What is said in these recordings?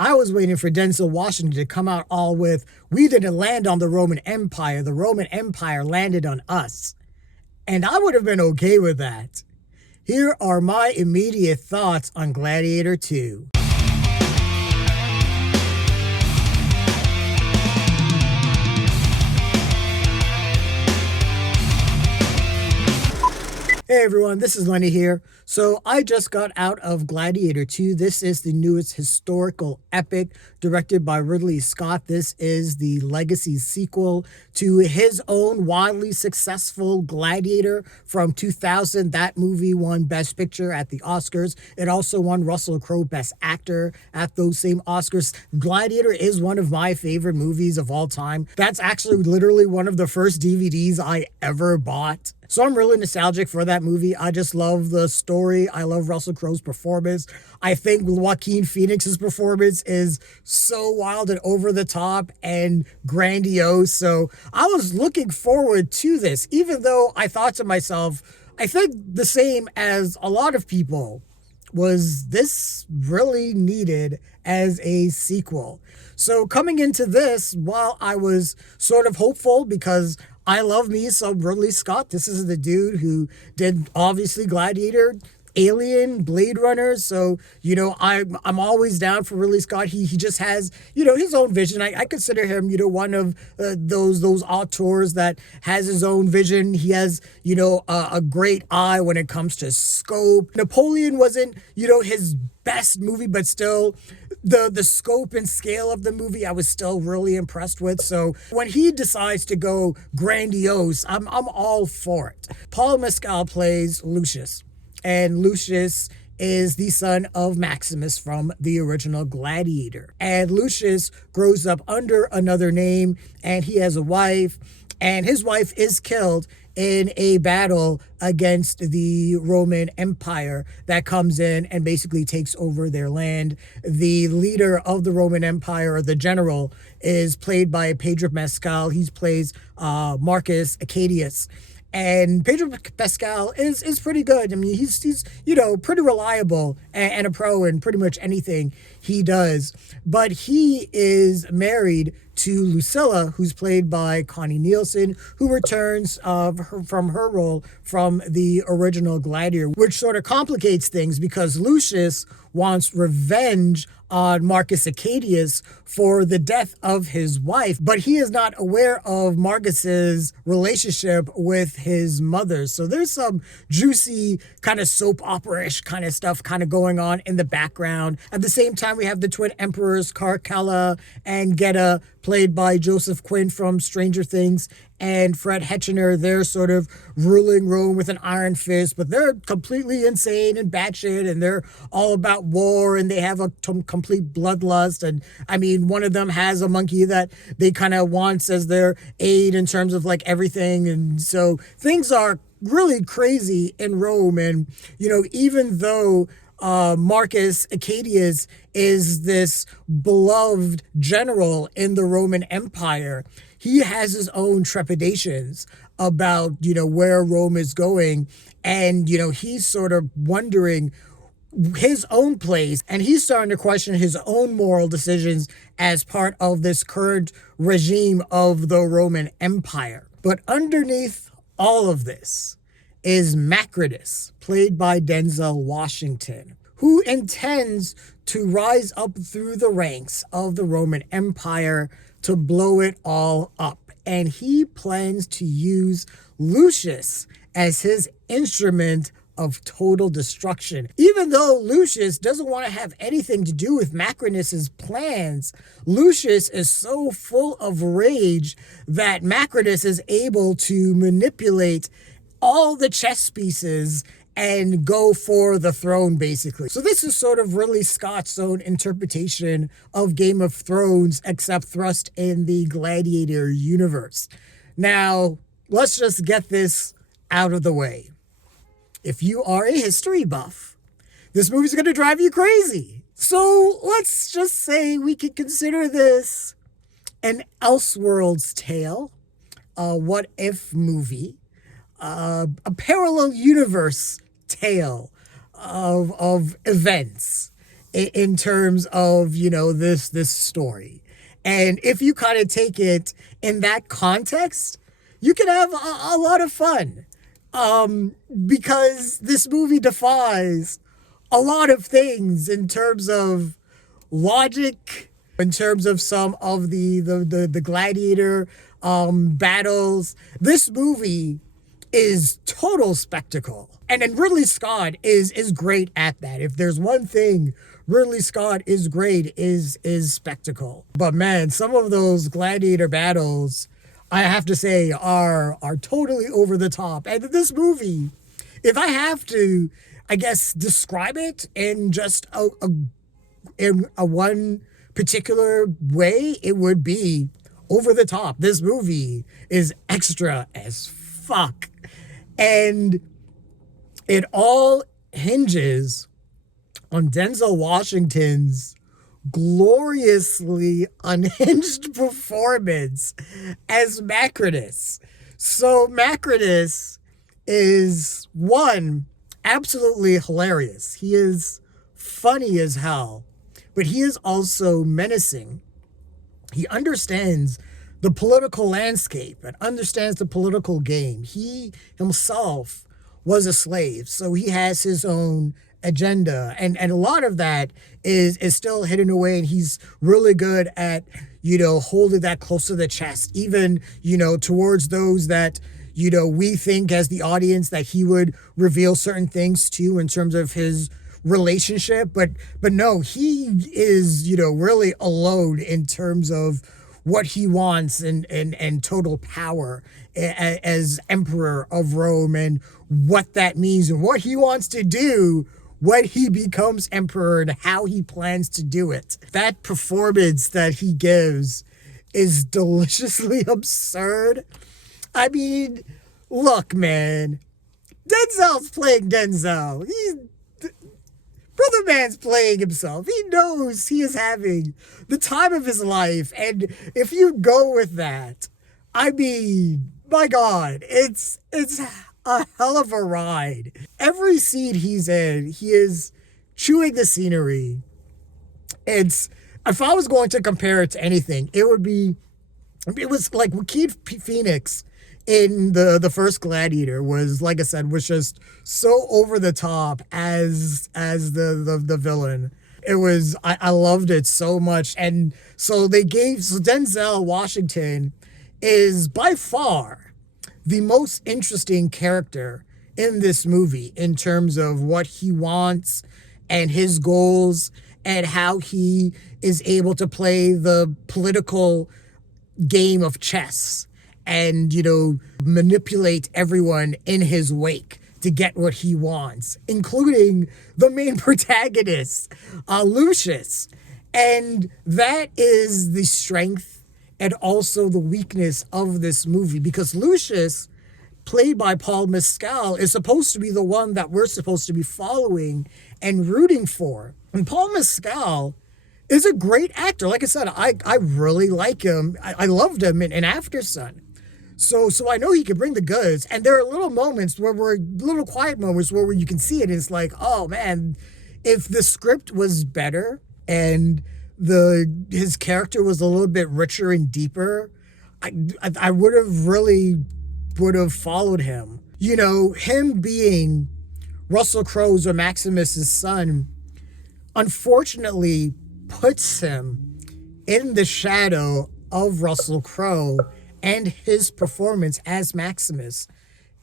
I was waiting for Denzel Washington to come out all with, we didn't land on the Roman Empire. The Roman Empire landed on us. And I would have been okay with that. Here are my immediate thoughts on Gladiator II. Hey everyone, this is Lenny here. So I just got out of Gladiator II. This is the newest historical epic directed by Ridley Scott. This is the legacy sequel to his own wildly successful Gladiator from 2000. That movie won Best Picture at the Oscars. It also won Russell Crowe Best Actor at those same Oscars. Gladiator is one of my favorite movies of all time. That's actually literally one of the first DVDs I ever bought. So I'm really nostalgic for that movie. I just love the story. I love Russell Crowe's performance. I think Joaquin Phoenix's performance is so wild and over the top and grandiose. So I was looking forward to this, even though I thought to myself, I think the same as a lot of people, was this really needed as a sequel? So coming into this, while I was sort of hopeful because I love me some Ridley Scott. This is the dude who did obviously Gladiator, Alien, Blade Runner. So, I'm always down for Ridley Scott. He just has, his own vision. I consider him, one of those auteurs that has his own vision. He has, a great eye when it comes to scope. Napoleon wasn't, his best movie, but still the scope and scale of the movie I was still really impressed with. So when he decides to go grandiose, I'm all for it. Paul Mescal plays Lucius, and Lucius is the son of Maximus from the original Gladiator. And Lucius grows up under another name, and he has a wife, and his wife is killed in a battle against the Roman Empire that comes in and basically takes over their land. The leader of the Roman Empire, or the general, is played by Pedro Pascal. He plays Marcus Acacius. And Pedro Pascal is pretty good. I mean, he's pretty reliable and a pro in pretty much anything he does. But he is married to Lucilla, who's played by Connie Nielsen, who returns from her role from the original Gladiator, which sort of complicates things because Lucius wants revenge on Marcus Acacius for the death of his wife, but he is not aware of Marcus's relationship with his mother. So there's some juicy kind of soap opera-ish kind of stuff kind of going on in the background. At the same time, we have the twin emperors, Caracalla and Geta, played by Joseph Quinn from Stranger Things, and Fred Hechinger. They're sort of ruling Rome with an iron fist, but they're completely insane and batshit, and they're all about war, and they have a complete bloodlust. And I mean, one of them has a monkey that they kind of wants as their aid in terms of like everything. And so things are really crazy in Rome. And, even though Marcus Acacius is this beloved general in the Roman Empire, he has his own trepidations about, where Rome is going. And, he's sort of wondering his own place, and he's starting to question his own moral decisions as part of this current regime of the Roman Empire. But underneath all of this is Macrotus, played by Denzel Washington, who intends to rise up through the ranks of the Roman Empire to blow it all up. And he plans to use Lucius as his instrument of total destruction. Even though Lucius doesn't want to have anything to do with Macrotus's plans, Lucius is so full of rage that Macrotus is able to manipulate all the chess pieces and go for the throne, basically. So this is sort of Ridley Scott's own interpretation of Game of Thrones, except thrust in the Gladiator universe. Now, let's just get this out of the way. If you are a history buff, this movie's going to drive you crazy. So let's just say we could consider this an Elseworlds tale, a what-if movie, a parallel universe tale of events in terms of, this story. And if you kind of take it in that context, you can have a lot of fun. Because this movie defies a lot of things in terms of logic, in terms of some of the gladiator battles. This movie is total spectacle. And then Ridley Scott is great at that. If there's one thing Ridley Scott is great, is spectacle. But man, some of those gladiator battles, I have to say, are totally over the top. And this movie, if I have to, I guess, describe it in just a one particular way, it would be over the top. This movie is extra as fuck. And it all hinges on Denzel Washington's gloriously unhinged performance as Macrinus. So Macrinus is, one, absolutely hilarious. He is funny as hell, but he is also menacing. He understands the political landscape and understands the political game. He himself was a slave, so he has his own agenda, and a lot of that is still hidden away, and he's really good at holding that close to the chest, even towards those that we think as the audience that he would reveal certain things to in terms of his relationship, but no, he is really alone in terms of what he wants and total power as emperor of Rome, and what that means and what he wants to do when he becomes emperor and how he plans to do it. That performance that he gives is deliciously absurd. I mean, look, man, Denzel's playing Denzel. Brother man's playing himself. He knows he is having the time of his life. And if you go with that, I mean, my God, it's a hell of a ride. Every scene he's in, he is chewing the scenery. If I was going to compare it to anything, it was like Joaquin Phoenix in the first Gladiator was, like I said, was just so over the top as the villain. It was, I loved it so much. And so Denzel Washington is by far the most interesting character in this movie in terms of what he wants and his goals and how he is able to play the political game of chess and, manipulate everyone in his wake to get what he wants, including the main protagonist, Lucius. And that is the strength and also the weakness of this movie, because Lucius, played by Paul Mescal, is supposed to be the one that we're supposed to be following and rooting for. And Paul Mescal is a great actor. Like I said, I really like him. I loved him in Aftersun. So I know he can bring the goods. And there are little quiet moments where you can see it. It's like, oh man, if the script was better and his character was a little bit richer and deeper, I would have followed him. Him being Russell Crowe's or Maximus's son, unfortunately puts him in the shadow of Russell Crowe and his performance as Maximus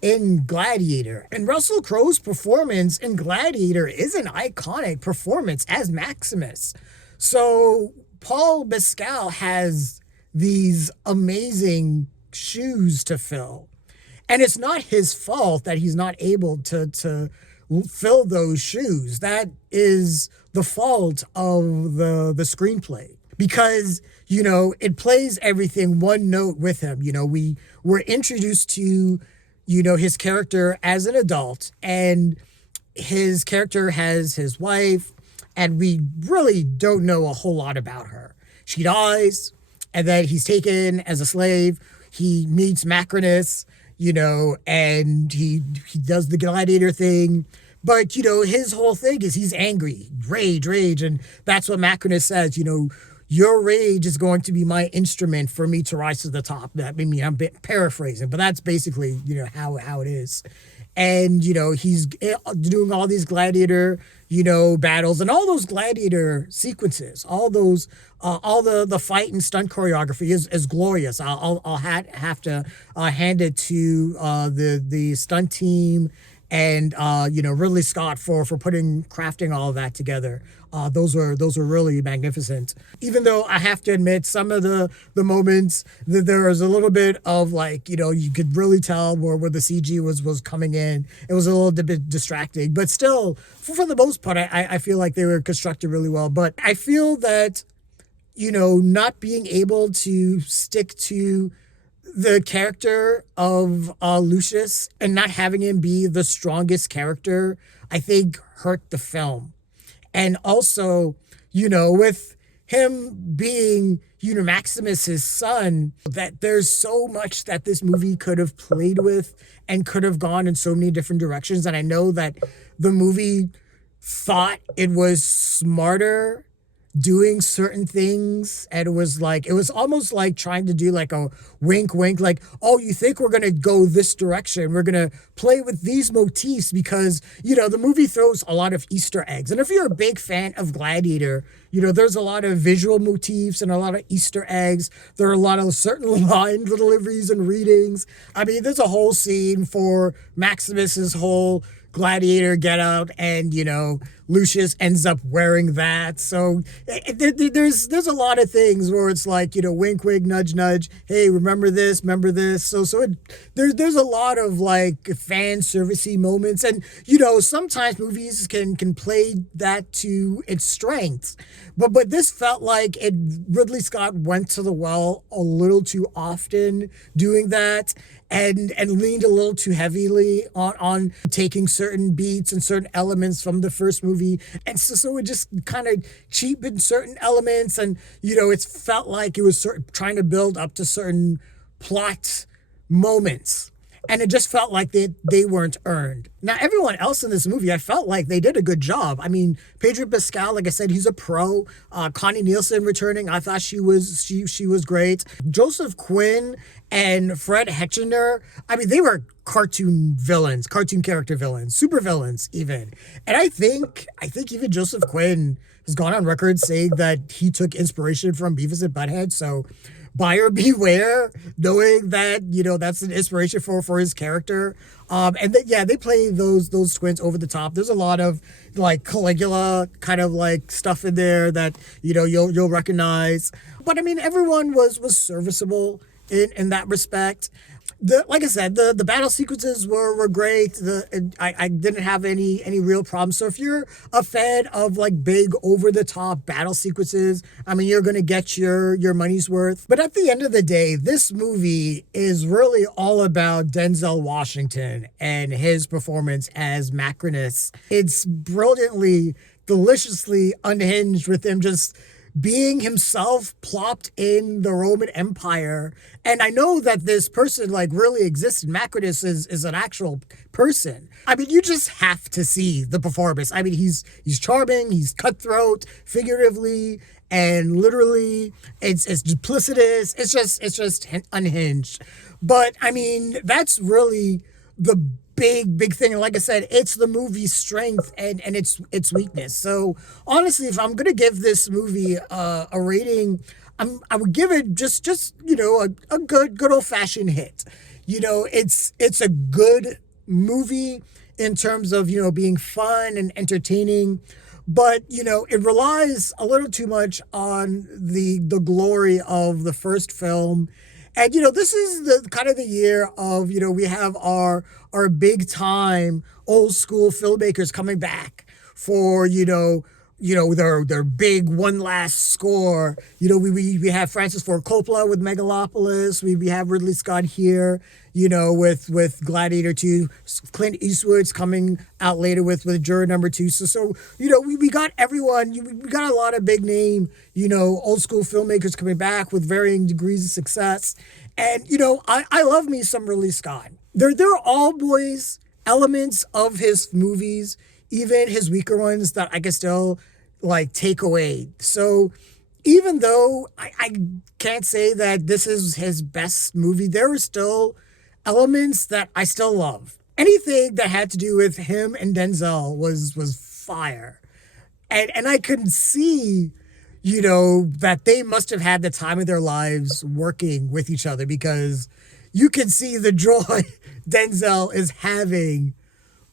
in Gladiator. And Russell Crowe's performance in Gladiator is an iconic performance as Maximus. So Paul Mescal has these amazing shoes to fill. And it's not his fault that he's not able to fill those shoes. That is the fault of the screenplay. Because, it plays everything one note with him. We were introduced to, his character as an adult, and his character has his wife, and we really don't know a whole lot about her. She dies, and then he's taken as a slave. He meets Macrinus, and he does the gladiator thing, But, his whole thing is he's angry, rage. And that's what Macrinus says, your rage is going to be my instrument for me to rise to the top. That, I mean, I'm paraphrasing, but that's basically, how it is. And, he's doing all these gladiator, battles and all those gladiator sequences, all the fight and stunt choreography is glorious. I'll have to hand it to the stunt team and Ridley Scott for crafting all of that together. Those were really magnificent. Even though I have to admit, some of the moments that there was a little bit of you could really tell where the CG was coming in. It was a little bit distracting, but still, for the most part, I feel like they were constructed really well. But I feel that not being able to stick to the character of Lucius and not having him be the strongest character, I think hurt the film. And also, with him being, Maximus, his son, that there's so much that this movie could have played with and could have gone in so many different directions. And I know that the movie thought it was smarter doing certain things, and it was almost like trying to do like a wink like, oh, you think we're gonna go this direction, we're gonna play with these motifs, because the movie throws a lot of Easter eggs. And if you're a big fan of Gladiator, there's a lot of visual motifs and a lot of Easter eggs. There are a lot of certain line deliveries and readings. I mean, there's a whole scene for Maximus's whole gladiator get out, and Lucius ends up wearing that. So there's a lot of things where it's like, wink nudge, hey, remember this. So there's a lot of like fan servicey moments, and sometimes movies can play that to its strengths, but this felt like Ridley Scott went to the well a little too often doing that, and leaned a little too heavily on taking certain beats and certain elements from the first movie. And so it just kind of cheapened certain elements. And, it felt like it was trying to build up to certain plot moments. And it just felt like they weren't earned. Now, everyone else in this movie, I felt like they did a good job. I mean, Pedro Pascal, like I said, he's a pro. Connie Nielsen returning, I thought she was great. Joseph Quinn and Fred Hechinger, I mean, they were cartoon character villains, super villains even. And I think even Joseph Quinn has gone on record saying that he took inspiration from Beavis and Butthead. So buyer beware, knowing that that's an inspiration for his character. They play those twins over the top. There's a lot of like Caligula kind of like stuff in there that you'll recognize. But I mean, everyone was serviceable in that respect. Like I said, the battle sequences were great. I didn't have any real problems. So if you're a fan of like big over the top battle sequences, I mean, you're gonna get your money's worth. But at the end of the day, this movie is really all about Denzel Washington and his performance as Macrinus. It's brilliantly, deliciously unhinged, with him just being himself plopped in the Roman Empire. And I know that this person like really exists. Macrinus is an actual person. I mean, you just have to see the performance. I mean, he's charming, he's cutthroat, figuratively and literally. It's duplicitous. It's just unhinged. But I mean, that's really the big thing. And like I said, it's the movie's strength and its weakness. So honestly, if I'm gonna give this movie a rating, I would give it just a good old fashioned hit. It's a good movie in terms of being fun and entertaining, but it relies a little too much on the glory of the first film. And, this is the kind of the year of, we have our big time old school filmmakers coming back for, their big one last score. We have Francis Ford Coppola with Megalopolis. We have Ridley Scott here, with Gladiator II. Clint Eastwood's coming out later with Juror Number 2. So we got everyone. We got a lot of big name, old school filmmakers coming back with varying degrees of success. And, I love me some Ridley Scott. They're all boys elements of his movies. even his weaker ones that I can still like take away. So even though I can't say that this is his best movie, there are still elements that I still love. Anything that had to do with him and Denzel was fire. And I could see, that they must have had the time of their lives working with each other, because you can see the joy Denzel is having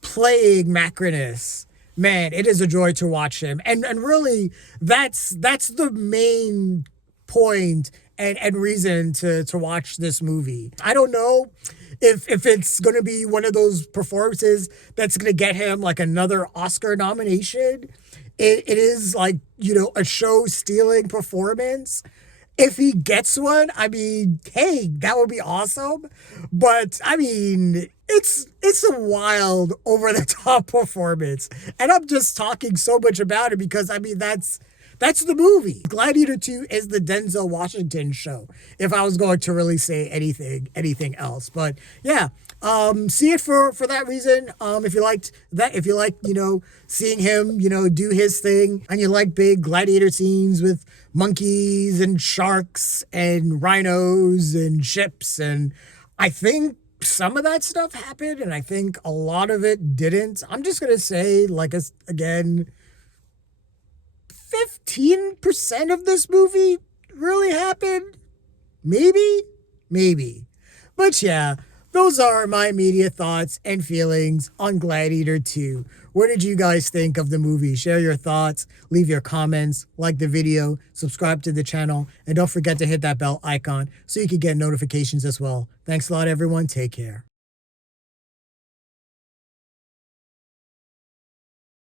playing Macrinus. Man, it is a joy to watch him. And really that's the main point and reason to watch this movie. I don't know if it's going to be one of those performances that's going to get him like another Oscar nomination. It is like, a show stealing performance. If he gets one, I mean, hey, that would be awesome. But I mean, it's a wild, over the top performance. And I'm just talking so much about it because I mean that's the movie. Gladiator II is the Denzel Washington show, if I was going to really say anything else. But yeah, see it for that reason. If you liked that, if you like, seeing him, do his thing, and you like big gladiator scenes with monkeys and sharks and rhinos and ships, and I think some of that stuff happened, and I think a lot of it didn't. I'm just gonna say, like, again, 15% of this movie really happened. Maybe. But yeah, those are my immediate thoughts and feelings on Gladiator 2. What did you guys think of the movie? Share your thoughts, leave your comments, like the video, subscribe to the channel, and don't forget to hit that bell icon so you can get notifications as well. Thanks a lot, everyone. Take care.